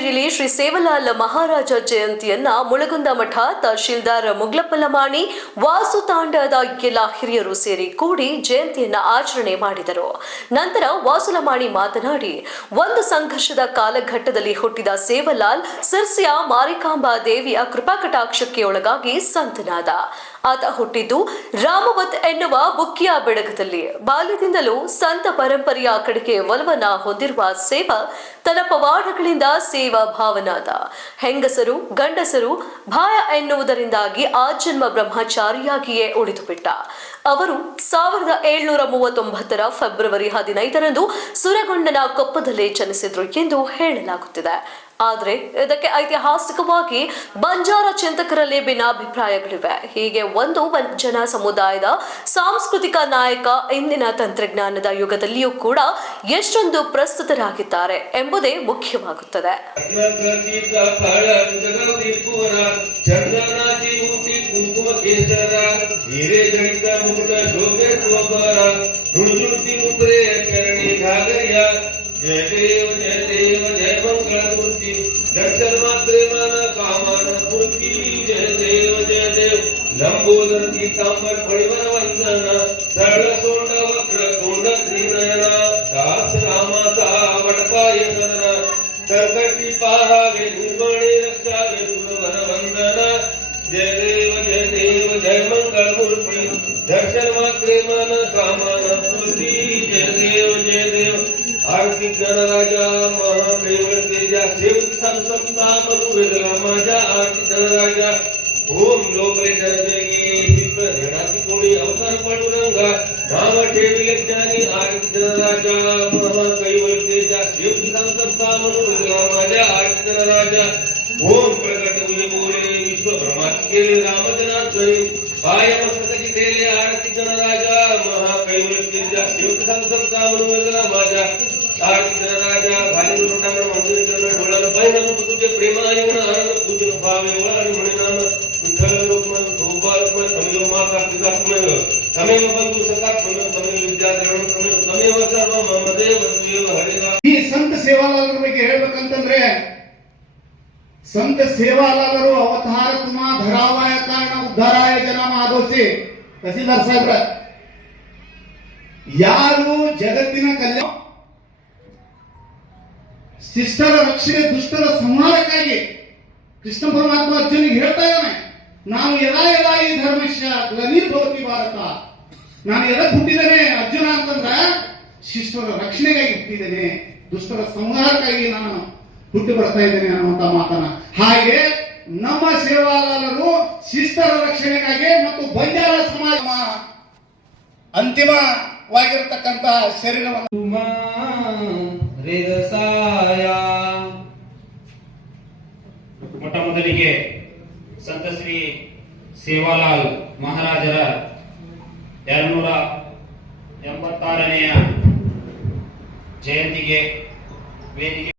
ಮಡಿಕೇರಿಯಲ್ಲಿ ಶ್ರೀ ಸೇವಲಾಲ್ ಮಹಾರಾಜ ಜಯಂತಿಯನ್ನ ಮುಳಗುಂದ ಮಠ ತಹಶೀಲ್ದಾರ್ ಮುಗ್ಲಪ್ಪಲಮಾಣಿ ವಾಸುತಾಂಡದ ಎಲ್ಲ ಹಿರಿಯರು ಸೇರಿ ಕೂಡಿ ಜಯಂತಿಯನ್ನ ಆಚರಣೆ ಮಾಡಿದರು. ನಂತರ ವಾಸುಲಮಾಣಿ ಮಾತನಾಡಿ, ಒಂದು ಸಂಘರ್ಷದ ಕಾಲಘಟ್ಟದಲ್ಲಿ ಹುಟ್ಟಿದ ಸೇವಲಾಲ್ ಸಿರ್ಸಿಯ ಮಾರಿಕಾಂಬಾ ದೇವಿಯ ಕೃಪಾಕಟಾಕ್ಷಕ್ಕೆ ಒಳಗಾಗಿ ಸಂತನಾದ. ಆತ ಹುಟ್ಟಿದ್ದು ರಾಮವತ್ ಎನ್ನುವ ಬುಕ್ಕಿಯ ಬೆಡಗದಲ್ಲಿ. ಬಾಲ್ಯದಿಂದಲೂ ಸಂತ ಪರಂಪರೆಯ ಕಡೆಗೆ ಒಲವನ್ನ ಹೊಂದಿರುವ ಸೇವ ತನ್ನ ಪವಾಡಗಳಿಂದ ಸೇವಾ ಭಾವನಾದ. ಹೆಂಗಸರು ಗಂಡಸರು ಭಾಯ ಎನ್ನುವುದರಿಂದಾಗಿ ಆಜನ್ಮ ಬ್ರಹ್ಮಚಾರಿಯಾಗಿಯೇ ಉಳಿದುಬಿಟ್ಟ. ಅವರು 1739 ಫೆಬ್ರವರಿ 15ರಂದು ಸುರಗೊಂಡನ ಕೊಪ್ಪದಲ್ಲಿ ಜನಿಸಿದ್ರು ಎಂದು ಹೇಳಲಾಗುತ್ತಿದೆ. ಆದರೆ ಇದಕ್ಕೆ ಐತಿಹಾಸಿಕವಾಗಿ ಬಂಜಾರ ಚಿಂತಕರಲ್ಲಿ ಭಿನ್ನಾಭಿಪ್ರಾಯಗಳಿವೆ. ಹೀಗೆ ಒಂದು ಜನ ಸಮುದಾಯದ ಸಾಂಸ್ಕೃತಿಕ ನಾಯಕ ಇಂದಿನ ತಂತ್ರಜ್ಞಾನದ ಯುಗದಲ್ಲಿಯೂ ಕೂಡ ಎಷ್ಟೊಂದು ಪ್ರಸ್ತುತರಾಗಿದ್ದಾರೆ ಎಂಬುದೇ ಮುಖ್ಯವಾಗುತ್ತದೆ. जय देव जय देव जय मंगल मूर्ति दर्शन मात्र मन कामन पूर्ति जय देव लंबोदर पीतांबर परिवर वंदन सरल सोंड वक्र कुंड त्रिनयन दास रामाता वटकाय सदन कर्कटी पाहावे निर्गुणे रक्षावे सुरवर वंदन जय देव जय मंगल मूर्ति दर्शन मात्र मन कामन पूर्ति जय देव आरती गणराजा महादेव तेजा सेवक संसंता मनुवेला माझा आरती गणराजा ओम लोकरे जरदेगी हित रेणाची कोणी अवतार पांडुरंगा नाम ठेविले ज्ञानी आरती गणराजा महादैव तेजा सेवक संसंता मनुवेला माझा आरती गणराजा ओम प्रकट मुझे बोले विश्व ब्रह्माची केले रामजनार्दनी पाय मस्तकी केले आरती गणराजा महादैव तेजा सेवक संसंता मनुवेला माझा आरती राजा घाली लोटांवर मंदिर करणं डोळ्याला पाहिलं तुझे प्रेमाने आनंद पूजन भावे वळाली म्हणे नाम विठ्ठल लोकमन गोपालमन तमेव माता पिता तमेव बंधू सखा तमेव विद्याधरण तमेव सर्व मम देव देव हरे राम. ಈ ಸಂತ ಸೇವಾಲಾಲರ ಬಗ್ಗೆ ಹೇಳಬೇಕಂತಂದ್ರೆ ಸಂತ ಸೇವಾಲಾಲರು ಅವತಾರತ್ಮ ಧರಾವಾಯ ಕಾರಣ ಉದ್ಧಾರಾಯ ಜನ ಆದೋಸಿ ತಹಸೀಲ್ದಾರ್ ಸಾಹೇಬ್ರ ಯಾರು ಜಗತ್ತಿನ ಕಲ್ಯಾಣ ಶಿಷ್ಟರ ರಕ್ಷಣೆ ದುಷ್ಟರ ಸಂಹಾರಕ್ಕಾಗಿ ಕೃಷ್ಣ ಪರಮಾತ್ಮ ಅರ್ಜುನಿಗೆ ಹೇಳ್ತಾ ಇದ್ದಾನೆ, ನಾನು ಯದಾ ಈ ಧರ್ಮಶ್ಯ ಗ್ಲನಿರ್ಭವತಿ ಭಾರತ, ನಾನು ಎದಕ್ಕೆ ಹುಟ್ಟಿದ್ದೇನೆ ಅರ್ಜುನ ಅಂತಂದ್ರ ಶಿಷ್ಟರ ರಕ್ಷಣೆಗಾಗಿ ಹುಟ್ಟಿದ್ದೇನೆ, ದುಷ್ಟರ ಸಂಹಾರಕ್ಕಾಗಿ ನಾನು ಹುಟ್ಟಿ ಬರ್ತಾ ಇದ್ದೇನೆ ಅನ್ನುವಂತ ಮಾತನ್ನ. ಹಾಗೆ ನಮ್ಮ ಸೇವಾಲಾಲರು ಶಿಷ್ಟರ ರಕ್ಷಣೆಗಾಗಿ ಮತ್ತು ಬಂಜಾರ ಸಮಾಜ ಅಂತಿಮವಾಗಿರತಕ್ಕಂತ ಶರೀರವನ್ನು ಮೊಟ್ಟ ಮೊದಲಿಗೆ ಸಂತ ಶ್ರೀ ಸೇವಾಲಾಲ್ ಮಹಾರಾಜರ 286ನೆಯ ಜಯಂತಿಗೆ ವೇದಿಕೆ